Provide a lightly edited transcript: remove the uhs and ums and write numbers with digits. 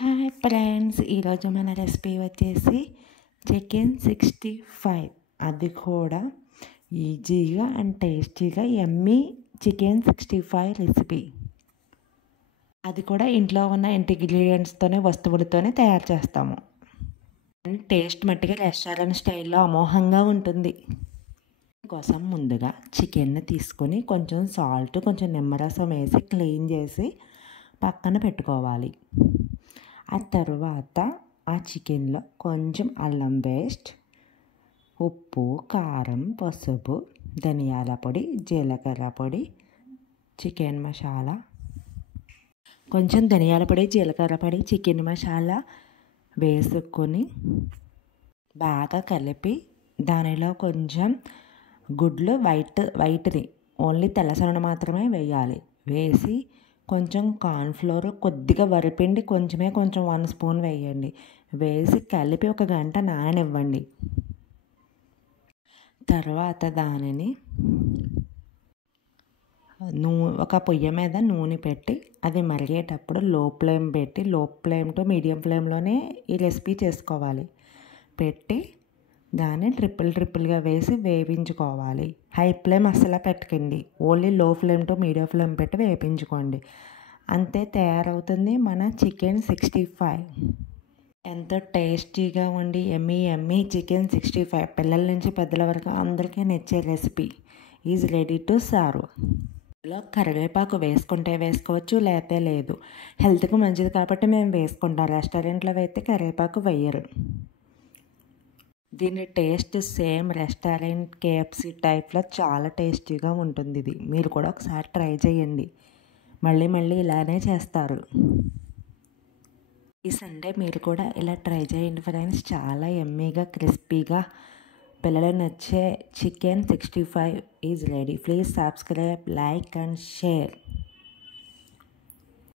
Hi friends, ఈరోజు మన recipe వచ్చేసి చికెన్ 65. అది కూడా ఈజీగా అండ్ టేస్టీగా యమ్మీ చికెన్ 65 రెసిపీ. అది కూడా ఇంట్లో ఉన్న ఇంగ్రీడియంట్స్తోనే వస్తువులతోనే తయారు చేస్తాము. అండ్ టేస్ట్ మట్టిగా రెస్టారెంట్ స్టైల్లో అమోఘంగా ఉంటుంది. కోసం ముందుగా చికెన్ని తీసుకొని కొంచెం సాల్ట్, కొంచెం నిమ్మరసం వేసి క్లీన్ చేసి పక్కన పెట్టుకోవాలి. ఆ తర్వాత ఆ చికెన్లో కొంచెం అల్లం పేస్ట్, ఉప్పు, కారం, పసుపు, ధనియాల పొడి, జీలకర్ర పొడి, చికెన్ మసాలా, కొంచెం ధనియాల పొడి, జీలకర్ర పొడి, చికెన్ మసాలా వేసుకొని బాగా కలిపి దానిలో కొంచెం గుడ్లు వైట్ది ఓన్లీ తెల్లసొన మాత్రమే వేయాలి. వేసి కొంచెం కార్న్ఫ్లోర్, కొద్దిగా వరిపిండి కొంచెం 1 స్పూన్ వేయండి. వేసి కలిపి 1 గంట నాననివ్వండి. తర్వాత దానిని ఒక పొయ్యి మీద నూనె పెట్టి అది మరిగేటప్పుడు లో ఫ్లేమ్ టు మీడియం ఫ్లేమ్లోనే ఈ రెసిపీ చేసుకోవాలి. పెట్టి దాన్ని ట్రిపుల్గా వేసి వేయించుకోవాలి. హై ఫ్లేమ్ అస్సలు పెట్టకండి, ఓన్లీ లో ఫ్లేమ్ టు మీడియం ఫ్లేమ్ పెట్టి వేయించుకోండి. అంతే తయారవుతుంది మన చికెన్ 65. ఎంతో టేస్టీగా ఉండి యమ్మీ చికెన్ 65 పిల్లల నుంచి పెద్దల వరకు అందరికీ నచ్చే recipe is ready to serve. ఇందులో కరివేపాకు వేసుకుంటే వేసుకోవచ్చు, లేకపోతే లేదు. హెల్త్కి మంచిది కాబట్టి మేము వేసుకుంటాం. రెస్టారెంట్లో అయితే కరివేపాకు వేయరు. దీని టేస్ట్ సేమ్ రెస్టారెంట్ KFC టైప్లో చాలా టేస్టీగా ఉంటుంది. ఇది మీరు కూడా ఒకసారి ట్రై చేయండి. మళ్ళీ ఇలానే చేస్తారు. ఈ సండే మీరు కూడా ఇలా ట్రై చేయండి ఫ్రెండ్స్. చాలా యమ్మీగా, క్రిస్పీగా పిల్లలు నచ్చే chicken 65 is ready. Please subscribe, like and share.